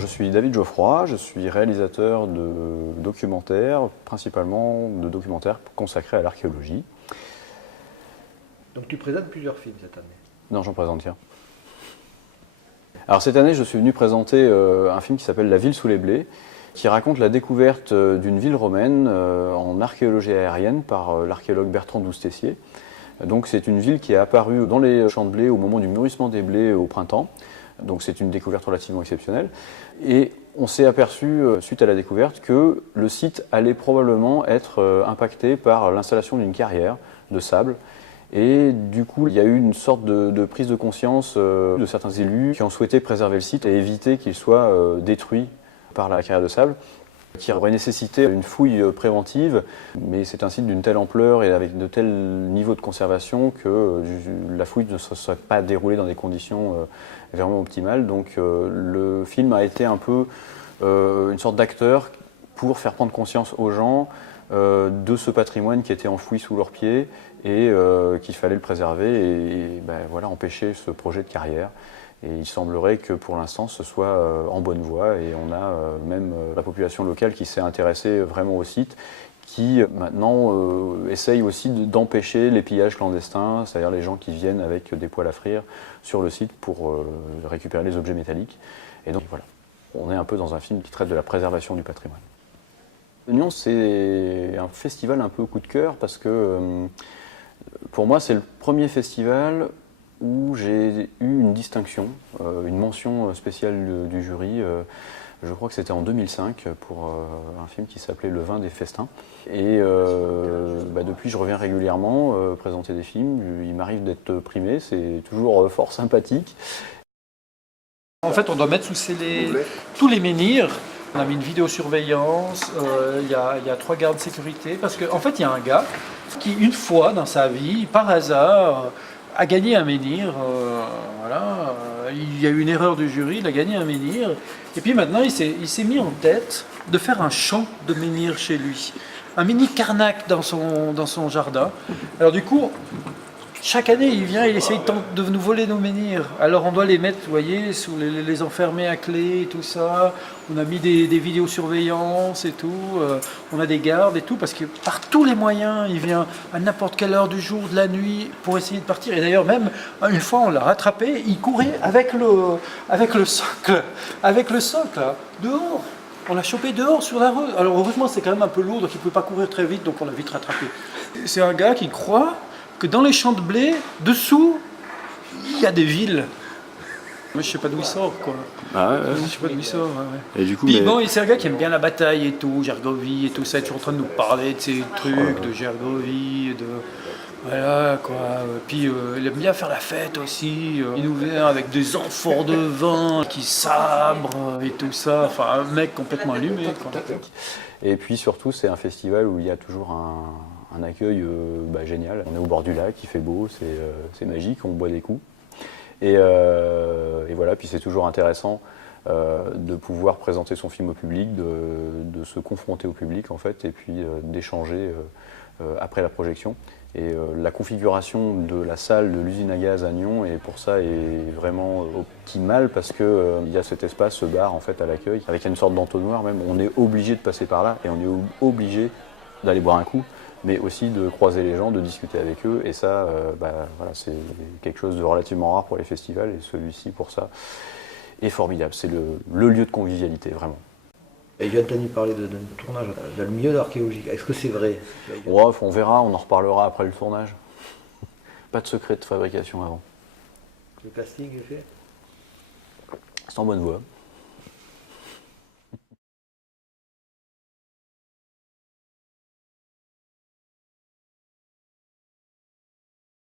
Je suis David Geoffroy, je suis réalisateur de documentaires, principalement de documentaires consacrés à l'archéologie. Donc tu présentes plusieurs films cette année. Non, j'en présente qu'un. Alors cette année, je suis venu présenter un film qui s'appelle La ville sous les blés, qui raconte la découverte d'une ville romaine en archéologie aérienne par l'archéologue Bertrand Douce-Tessier. Donc c'est une ville qui est apparue dans les champs de blé au moment du mûrissement des blés au printemps. Donc c'est une découverte relativement exceptionnelle. Et on s'est aperçu, suite à la découverte, que le site allait probablement être impacté par l'installation d'une carrière de sable. Et du coup, il y a eu une sorte de prise de conscience de certains élus qui ont souhaité préserver le site et éviter qu'il soit détruit par la carrière de sable, qui aurait nécessité une fouille préventive, mais c'est un site d'une telle ampleur et avec de tels niveaux de conservation que la fouille ne se serait pas déroulée dans des conditions vraiment optimales. Donc le film a été un peu une sorte d'acteur pour faire prendre conscience aux gens de ce patrimoine qui était enfoui sous leurs pieds et qu'il fallait le préserver et voilà, empêcher ce projet de carrière. Et il semblerait que pour l'instant ce soit en bonne voie et on a même la population locale qui s'est intéressée vraiment au site, qui maintenant essaye aussi d'empêcher les pillages clandestins, c'est-à-dire les gens qui viennent avec des poêles à frire sur le site pour récupérer les objets métalliques. Et donc voilà, on est un peu dans un film qui traite de la préservation du patrimoine. Nyon, c'est un festival un peu coup de cœur parce que pour moi c'est le premier festival où j'ai eu une distinction, une mention spéciale du jury. Je crois que c'était en 2005 pour un film qui s'appelait Le vin des festins. Et depuis, je reviens régulièrement présenter des films. Il m'arrive d'être primé, c'est toujours fort sympathique. En fait, on doit mettre sous scellé tous les menhirs. On a mis une vidéosurveillance, il y a 3 gardes de sécurité. Parce qu'en fait, il y a un gars qui, une fois dans sa vie, par hasard, a gagné un menhir, il y a eu une erreur du jury, il a gagné un menhir, et puis maintenant il s'est mis en tête de faire un champ de menhir chez lui, un mini Karnak dans son jardin. Alors du coup, chaque année il vient, il essaye de nous voler nos menhirs, alors on doit les mettre, vous voyez, les enfermer à clé et tout ça, on a mis des vidéosurveillances et tout, on a des gardes et tout, parce que par tous les moyens, il vient à n'importe quelle heure du jour, de la nuit, pour essayer de partir. Et d'ailleurs même, une fois on l'a rattrapé, il courait avec le socle, là, dehors. On l'a chopé dehors sur la rue. Alors heureusement c'est quand même un peu lourd, donc il ne peut pas courir très vite, donc on l'a vite rattrapé. C'est un gars qui croit que dans les champs de blé, dessous, il y a des villes. Moi, je sais pas d'où il sort, quoi. Ah ouais. Je sais pas d'où il sort, ouais. Et du coup, Puis bon, c'est un gars qui aime bien la bataille et tout, Gergovie et tout ça, il est toujours en train de nous parler de ces trucs, de Gergovie, de... Voilà, quoi. Puis il aime bien faire la fête aussi. Il nous vient avec des amphores de vin qui sabrent et tout ça. Enfin, un mec complètement allumé, quoi. Et puis surtout, c'est un festival où il y a toujours un accueil génial. On est au bord du lac, il fait beau, c'est magique, on boit des coups. Et voilà, puis c'est toujours intéressant de pouvoir présenter son film au public, de se confronter au public en fait, et puis d'échanger après la projection. Et la configuration de la salle de l'usine à gaz à Nyon, et pour ça, est vraiment optimale parce qu'il y a cet espace, ce bar en fait à l'accueil, avec une sorte d'entonnoir même. On est obligé de passer par là et on est obligé d'aller boire un coup, mais aussi de croiser les gens, de discuter avec eux. Et ça, voilà, c'est quelque chose de relativement rare pour les festivals, et celui-ci, pour ça, est formidable. C'est le lieu de convivialité, vraiment. Et j'ai entendu parler d'un tournage dans le milieu archéologique. Est-ce que c'est vrai? Ouais, on verra, on en reparlera après le tournage. Pas de secret de fabrication avant. Le casting est fait? C'est en bonne voie.